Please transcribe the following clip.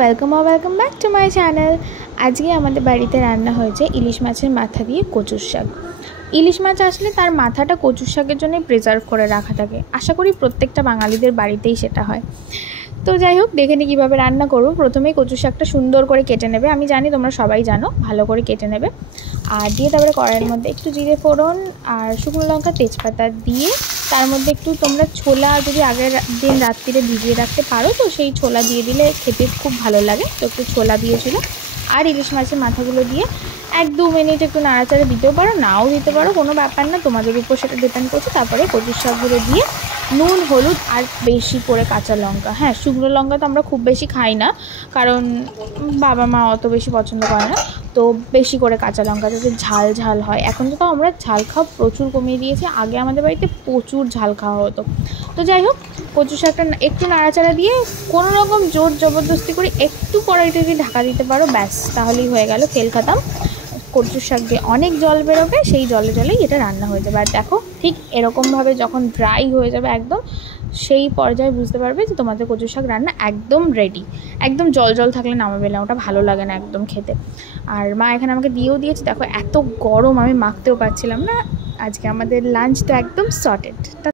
Welcome और welcome back to my channel. आज के हमारे बाड़ीते रान्ना होयेछे इलिश माछेर माथा दिए कचुर शाक। इलिश माछ आसले तार माथाटा कचुर शाकेर जोन्नो प्रिजार्व करे राखा थाके। आशा करी प्रत्येकटा बांगालिदेर बाड़ीतेई सेटा हय। तो যাই হোক দেখে নিই কীভাবে রান্না করব। প্রথমেই কচু শাকটা সুন্দর করে কেটে নেবে। আমি জানি তোমরা সবাই জানো, ভালো করে কেটে নেবে। আর দিয়ে তারপরে কড়াইয়ের মধ্যে একটু জিরে ফোড়ন আর শুকনো লঙ্কা তেজপাতা দিয়ে তার মধ্যে একটু তোমরা ছোলা যদি আগের দিন রাত্রিরে ভিজিয়ে রাখতে পারো তো সেই ছোলা দিয়ে দিলে খেতে খুব ভালো লাগে। তো একটু ছোলা দিয়েছিল আর ইলিশ মাছের মাথাগুলো দিয়ে 1-2 মিনিট একটু নাড়াচাড়া দিতেও পারো, নাও দিতে পারো, কোনো ব্যাপার না, তোমাদের উপর সেটা ডিপেন্ড করছে। তারপরে কচুর শাকগুলো দিয়ে নুন হলুদ আর বেশি করে কাঁচা লঙ্কা, হ্যাঁ শুকনো লঙ্কা তো আমরা খুব বেশি খাই না কারণ বাবা মা অত বেশি পছন্দ করে না, তো বেশি করে কাঁচা লঙ্কা যাতে ঝাল ঝাল হয়। এখন তো আমরা ঝাল খাওয়া প্রচুর কমিয়ে দিয়েছি, আগে আমাদের বাড়িতে প্রচুর ঝাল খাওয়া হতো। তো যাই হোক কচু শাকটা একটু নাড়াচাড়া দিয়ে কোনো রকম জোর জবরদস্তি করে একটু কড়াইটাকে ঢাকা দিতে পারো, ব্যাস তাহলেই হয়ে গেল, খেল খাতাম। কচুর শাক দিয়ে অনেক জল বেরোবে, সেই জলে জলেই এটা রান্না হয়ে যাবে। আর দেখো ঠিক এরকমভাবে যখন ড্রাই হয়ে যাবে একদম, সেই পর্যায়ে বুঝতে পারবে যে তোমাদের কচুর শাক রান্না একদম রেডি। একদম জল জল থাকলে নামাবে না, ওটা ভালো লাগে না একদম খেতে। আর মা এখানে আমাকে দিয়েও দিয়েছে, দেখো এত গরম আমি মাখতেও পারছিলাম না। আজকে আমাদের লাঞ্চ তো একদম সর্টেড।